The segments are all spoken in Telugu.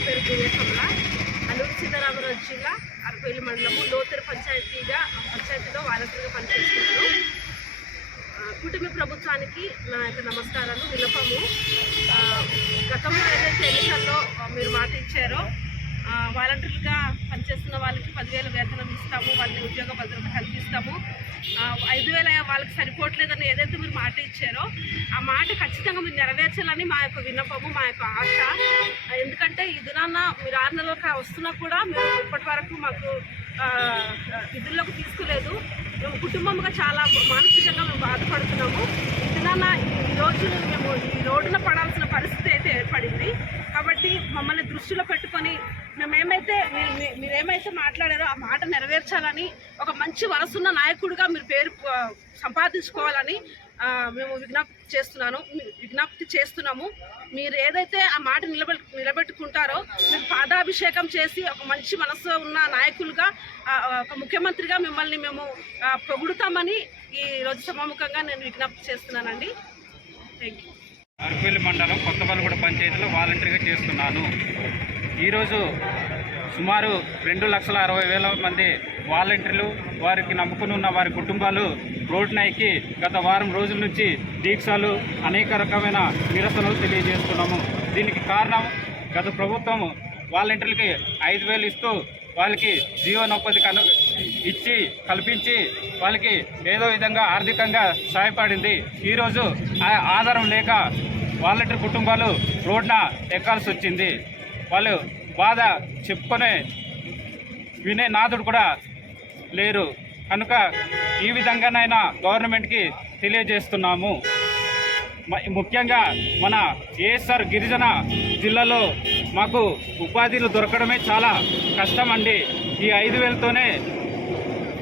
పేరు దివ్యకమల అల్లూరు సీతారామరాజు జిల్లా అరపల్లి మండలము లోతరు పంచాయతీగా పంచాయతీలో వాలంటీర్గా పనిచేస్తున్నాను ఆ, కూటమి ప్రభుత్వానికి నా యొక్క నమస్కారాలు విలపము గతంలో ఏదైతే ఎన్నికల్లో మీరు మాట ఇచ్చారో వాలంటీర్లుగా పనిచేస్తున్న వాళ్ళకి పదివేల వేతనం ఇస్తాము వాళ్ళని ఉద్యోగ భద్రత కల్పిస్తాము ఐదు వేల వాళ్ళకి సరిపోవట్లేదని ఏదైతే మాట ఇచ్చారో ఆ మాట ఖచ్చితంగా మీరు నెరవేర్చాలని మా యొక్క విన్నపము మా యొక్క ఆశ. ఎందుకంటే ఈ దినాన్న మీరు ఆరు నెలలకు వస్తున్నా కూడా మీరు ఇప్పటి వరకు మాకు విధుల్లోకి తీసుకోలేదు. మేము కుటుంబంగా చాలా మానసికంగా మేము బాధపడుతున్నాము. ఈ దినాన్న ఈ రోజు మేము ఈ రోడ్డున పడాల్సిన పరిస్థితి అయితే ఏర్పడింది. కాబట్టి మమ్మల్ని దృష్టిలో పెట్టుకొని మేమేమైతే మీరు మీరేమైతే మాట్లాడారో ఆ మాట నెరవేర్చాలని ఒక మంచి వరసున్న నాయకుడిగా మీరు పేరు సంపాదించుకోవాలని మేము విజ్ఞప్తి చేస్తున్నాను విజ్ఞప్తి చేస్తున్నాము. మీరు ఏదైతే ఆ మాట నిలబె నిలబెట్టుకుంటారో మీరు పాదాభిషేకం చేసి ఒక మంచి మనసు ఉన్న నాయకులుగా ఒక ముఖ్యమంత్రిగా మిమ్మల్ని మేము పొగుడుతామని ఈ రోజు సభాముఖంగా నేను విజ్ఞప్తి చేస్తున్నానండి. థ్యాంక్ యూ అరపల్లి మండలం కొత్తపల్లిగూడ పంచాయతీలో వాలంటీర్గా చేస్తున్నాను. ఈరోజు సుమారు రెండు లక్షల అరవై వేల మంది వాలంటీర్లు వారికి నమ్ముకుని ఉన్న వారి కుటుంబాలు రోడ్డున ఎక్కి గత వారం రోజుల నుంచి దీక్షలు అనేక రకమైన నిరసనలు తెలియజేస్తున్నాము. దీనికి కారణం గత ప్రభుత్వం వాలంటీర్లకి ఐదు వేలు ఇస్తూ వాళ్ళకి జీవనోపాధి కను ఇచ్చి కల్పించి వాళ్ళకి ఏదో విధంగా ఆర్థికంగా సహాయపడింది. ఈరోజు ఆ ఆధారం లేక వాలంటీర్ కుటుంబాలు రోడ్న ఎక్కాల్సి వచ్చింది. వాళ్ళు బాధ చెప్పుకునే వినే నాథుడు కూడా లేరు. కనుక ఈ విధంగానైనా గవర్నమెంట్కి తెలియజేస్తున్నాము. ముఖ్యంగా మన ఏఎస్ఆర్ గిరిజన జిల్లాలో మాకు ఉపాధిలు దొరకడమే చాలా కష్టం అండి ఈ ఐదు వేలతోనే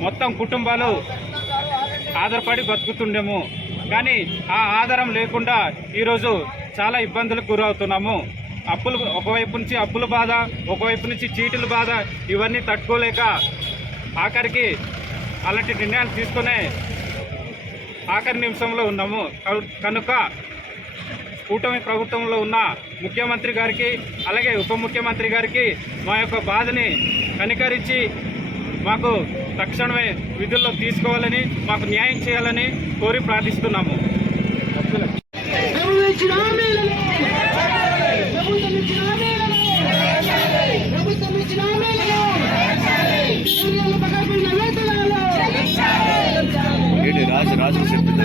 మొత్తం కుటుంబాలు ఆధారపడి బతుకుతుండేము. కానీ ఆ ఆధారం లేకుండా ఈరోజు చాలా ఇబ్బందులకు గురవుతున్నాము. అప్పులు ఒకవైపు నుంచి అప్పుల బాధ ఒకవైపు నుంచి చీటుల బాధ ఇవన్నీ తట్టుకోలేక ఆఖరికి అలాంటి నిర్ణయాలు తీసుకునే ఆఖరి నిమిషంలో ఉన్నాము. కను- కనుక కూటమి ప్రభుత్వంలో ఉన్న ముఖ్యమంత్రి గారికి అలాగే ఉప ముఖ్యమంత్రి గారికి మా యొక్క బాధని కనికరించి మాకు తక్షణమే విధుల్లో తీసుకోవాలని మాకు న్యాయం చేయాలని కోరి ప్రార్థిస్తున్నాము. రాజు రాజుకు చెప్పింది